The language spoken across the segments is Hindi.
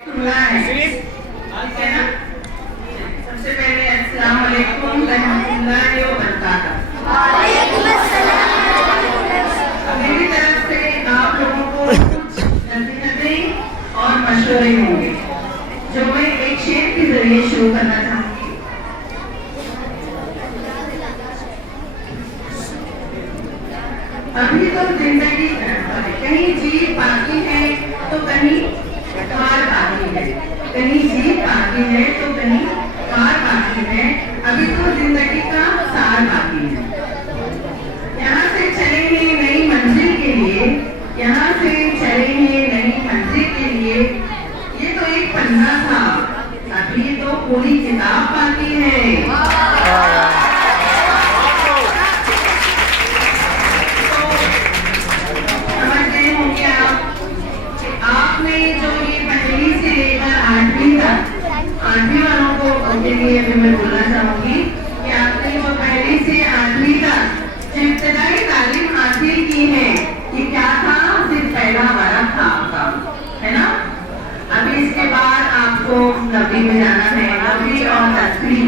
है ना। सबसे पहले अस्सलाम वालेकुम रहमतुल्लाहि व बरकातहू। मेरी तरफ से आप लोगों को कुछ नसीहतें और मशवरे होंगे जो मैं एक शेर के जरिए शुरू करना चाहूंगी। अभी तो जिंदगी कहीं जीत बाकी है तो कहीं हार बाकी है, कहीं जीत बाकी है तो कहीं हार बाकी है। अभी तो जिंदगी का सार बाकी है। यहाँ से चलेंगे नई मंजिल के लिए, यहाँ से चलेंगे नई मंजिल के लिए। ये तो एक पन्ना था, अभी तो पूरी किताब बाकी है। आपने जो ये पहली से लेकर 8वीं तक, 8वीं वालों को के लिए भी मैं बोलना चाहूंगी कि आपने जो पहली से 8वीं तक इब्तदाई तालीम हासिल की है, कि क्या था, सिर्फ पहला वर्ग था आपका, है ना। अभी इसके बाद आपको 9वीं में जाना है, 9वीं और 10वीं।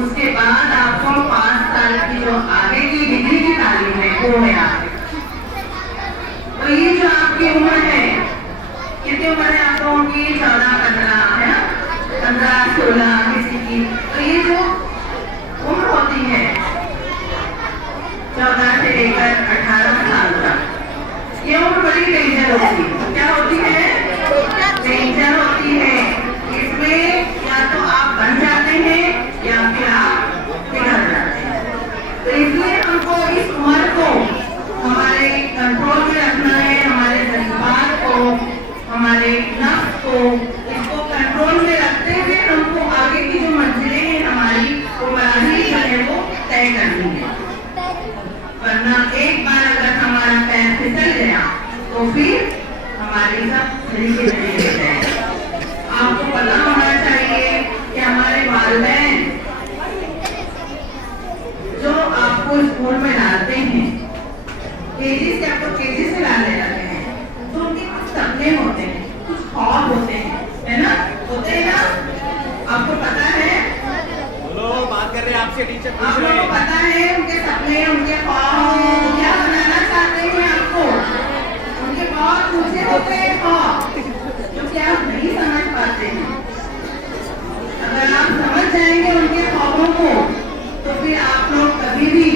उसके बाद आपको 5 साल की जो आगे की डिग्री की तालीम है वो है आपकी। तो ये जो आपकी उम्र है, कितनी उम्र है आप लोगों की? 14-15 है ना, 15-16 किसी की। तो ये जो उम्र होती है 14 से लेकर 18 साल तक, ये उम्र बड़ी डेंजर होती है। क्या होती है? डेंजर होती है। इसमें या तो आप बन जाते हैं या फिर आप बिगड़ जाते हैं। तो इसलिए हमको इस उम्र को हमारे कंट्रोल में रखना है, हमारे जज्बात को, हमारे नफ्स को, इसको कंट्रोल में रखते हुए हमको आगे की जो मंजिलें हैं हमारी, वो मराहल जो है वो तय करनी है। वरना एक बार अगर हमारा पैर फिसल गया तो फिर हमारी सब तरीके नहीं जाएगा। आपको पता होना चाहिए कि हमारे वालिदैन जो आपको स्कूल में डालते हैं, केजी से आपको केजी से डालने लगे हैं, तो उनके कुछ सपने होते हैं, कुछ ख्वाब होते हैं, है ना, होते हैं ना। आपको पता है, बोलो, बात कर रहे हैं आपसे, टीचर पूछ आप रहे लोगों को हैं। पता है उनके सपने, उनके ख्वाब क्या बनाना चाहते हैं आपको। उनके बहुत ऊंचे होते हैं ख्वाब, जो कि आप नहीं समझ पाते हैं। अगर आप समझ जाएंगे उनके ख्वाबों को, तो फिर आप लोग कभी भी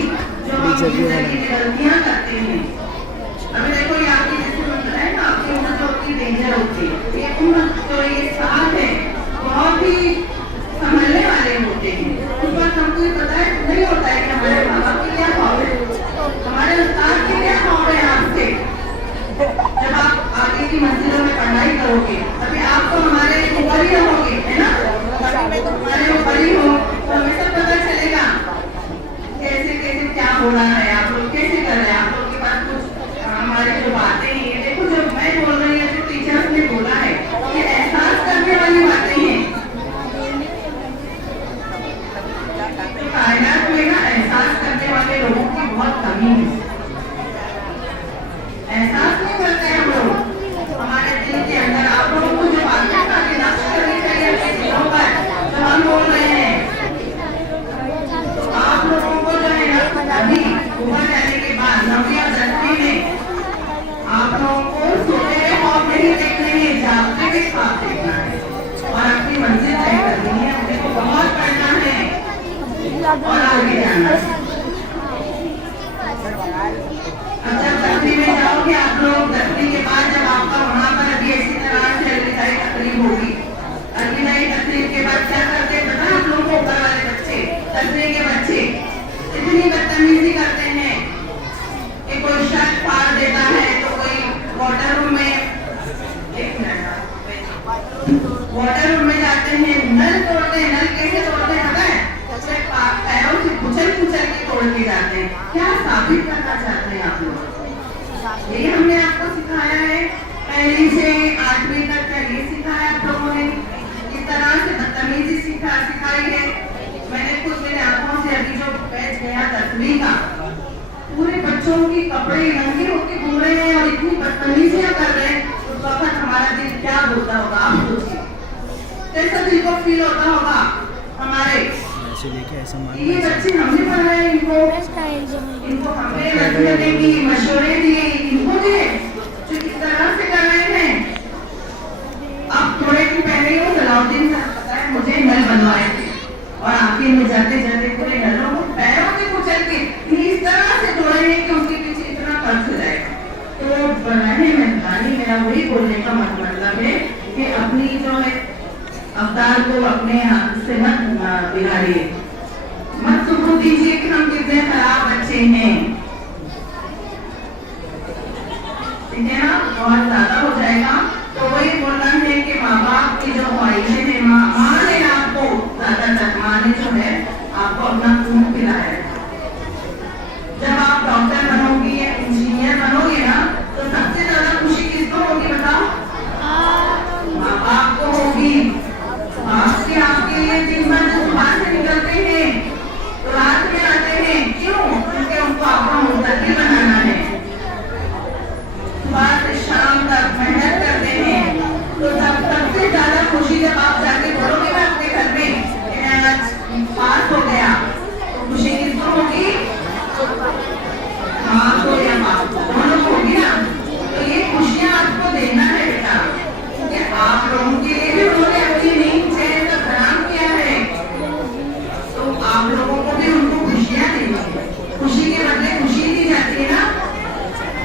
जो हम जिंदगी में गलतियां करते हैं, अभी देखो ये आपकी जैसे उम्र है ना, आपकी उम्र जो होती डेंजर होती है, ये उम्र जो ये साल है बहुत ही संभलने वाले होते हैं। उस वक्त हमको ये पता है नहीं होता है कि हमारे माँ बाप की क्या ख्वाब है, हमारे उस्ताद की क्या ख्वाब है आपसे। जब आप आगे की मंजिलों में पढ़ाई करोगे तभी आप तो हमारे ऊपर ही रहोगे, है ना, हमारे ऊपर ही हो, तो हमें सब पता चलेगा कैसे कैसे क्या हो रहा है, आप लोग कैसे कर रहे हैं। आप लोग के पास कुछ हमारी जो बातें हैं, ये देखो जो मैं बोल रही हूँ, जो टीचर्स ने बोला है, ये एहसास करने वाली बातें हैं। तो कायनात में ना एहसास करने वाले लोगों की बहुत कमी है। एहसास नहीं करते हम लोग हमारे दिल के अंदर। आप लोगों को जो बातें नक्श करनी चाहिए अपने दिलों पर, जो हम बोल रहे हैं, तो आप लोगों को जो है अभी ऊपर जाने के बाद 9वीं और 10वीं में आप लोगों को सोते हुए ख्वाब नहीं देखने हैं, जागते हुए ख्वाब देखना है और अपनी मंजिल तय करनी है। अपने को बहुत पढ़ना है और आगे जाना है। अच्छा, 10वीं में जाओगे आप लोग, 10वीं के बाद जब आपका वहाँ पर अभी ऐसी तरह से अगली तकलीफ होगी, अगली नई तकलीफ के बाद क्या करते हैं पता है आप लोगों को? ऊपर वाले बच्चे, 10वीं के बच्चे इतनी बदतमीजी करते हैं कि कोई शर्ट फाड़ देता है, तो कोई वाटर रूम में, वाटर रूम में जाते हैं, नल तोड़ते हैं। नल कैसे तोड़ते हैं पता है? पैरों से कुचल कुचल के तोड़ के जाते हैं। क्या साबित करना चाहते हैं आप लोग? ये हमने आपको सिखाया है, पहली से 8वीं तक का ये सिखाया आप लोगों ने, इस तरह से बदतमीजी सिखाई है। मैंने खुद मेरे आंखों से अभी जो बैच गया 10वीं का, पूरे बच्चों की कपड़े नंगे होके घूम रहे हैं और इतनी बदतमीजियां कर रहे हैं। उस वक्त हमारा दिल क्या बोलता होगा आप सोच दिल को फील होता होगा हमारे ऐसे लेके ऐसा ये बच्चे हमने पढ़ाया इनको हमने रखने की मशवरे दिए इनको दिए जो किस तरह से कर रहे हैं। अब थोड़े दिन पहले ही वो सलाउद्दीन सर पता है मुझे नल बनवाए थे और आखिर में जाते जाते पूरे नलों को पैरों से कुचल के इस तरह से तोड़े हैं कि उनके पीछे इतना खर्च हो जाएगा। तो बनाने में कहानी मेरा वही बोलने का मतलब है कि अपनी जो है अवतार को अपने हाथ से मत बिगाड़िए, मत सबूत दीजिए कि हम कितने खराब बच्चे हैं, ठीक है ना, बहुत ज्यादा हो जाएगा। तो वही बोलना है कि माँ बाप की जो ख्वाहिशें हैं, माँ ने आपको ज्यादातर माँ ने जो है आपको अपना खून पिलाया है। जब आप डॉक्टर बनोगी या इंजीनियर बनोगे ना तो सबसे ज्यादा खुशी किसको होगी बताओ? माँ बाप को होगी। आपके आपके लिए दिन भर जो बाहर से निकलते हैं तो रात में आते हैं, क्यों? क्योंकि उनको अपना मुस्तकिल बनाना है। सुबह से शाम तक मेहनत करते हैं तो सबसे ज्यादा खुशी जब आप जाके बोलोगे ना अपने घर में कि मैं आज पास हो गया, तो खुशी किसको होगी? माँ को या बाप को, दोनों को होगी ना। तो ये खुशियाँ आपको देना है बेटा, क्योंकि आप लोगों के लिए भी उन्होंने अपनी नींद चैन का प्रणाम किया है, तो आप लोगों को भी उनको खुशियाँ देनी। खुशी के बदले खुशी दी जाती है ना,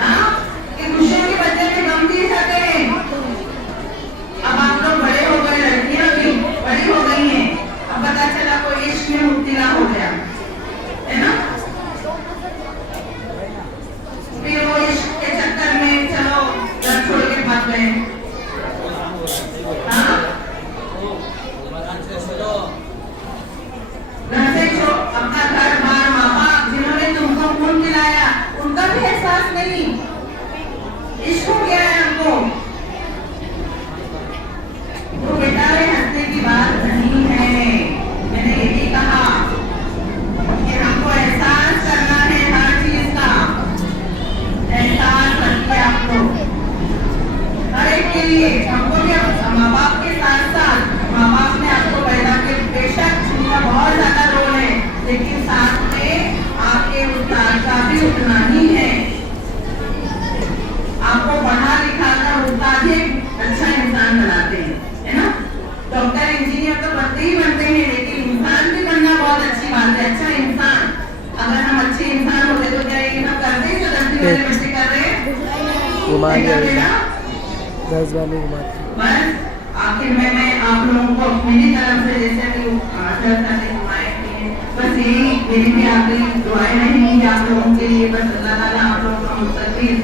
हाँ, कि खुशियों के बदले में गम दिए जाते हैं। अब आप लोग बड़े हो गए, लड़कियां भी बड़ी हो गई हैं, अब पता चला कोई इश्क में मुब्तला हो गया है ना, फिर वो इश्क के चक्कर में चलो घर छोड़ के भाग गए, हाँ, घर से जो अपना घर बार माँ बाप जिन्होंने तुमको खून पिलाया उनका भी एहसास नहीं, इश्क हो गया है हमको। तो बेटा ये हंसने की बात नहीं है, मैंने ये भी कहा कि हमको एहसास करना है हर चीज का, एहसास रखिए आप लोग हर एक के लिए। हमको भी माँ बाप के साथ साथ माँ बाप ने आपको पैदा किया, बेशक उनका बहुत ज्यादा रोल है, लेकिन साथ में आपके उद्धार का भी उतना ही है। आपको पढ़ा लिखा कर उतना ही अच्छा इंसान बनाते हैं, है ना। डॉक्टर इंजीनियर तो बनते ही बनते हैं, लेकिन इंसान भी बनना बहुत अच्छी बात है, अच्छा इंसान। अगर हम अच्छे इंसान होते तो क्या ये सब करते हैं जो 10 वाले बच्चे कर रहे हैं? बस आखिर में मैं आप लोगों को मेरी तरफ से जैसे कि बस यही मेरी भी आखिरी दुआएं रहेंगी आप लोगों के लिए। बस अल्लाह ताला आप लोगों का मुस्तकील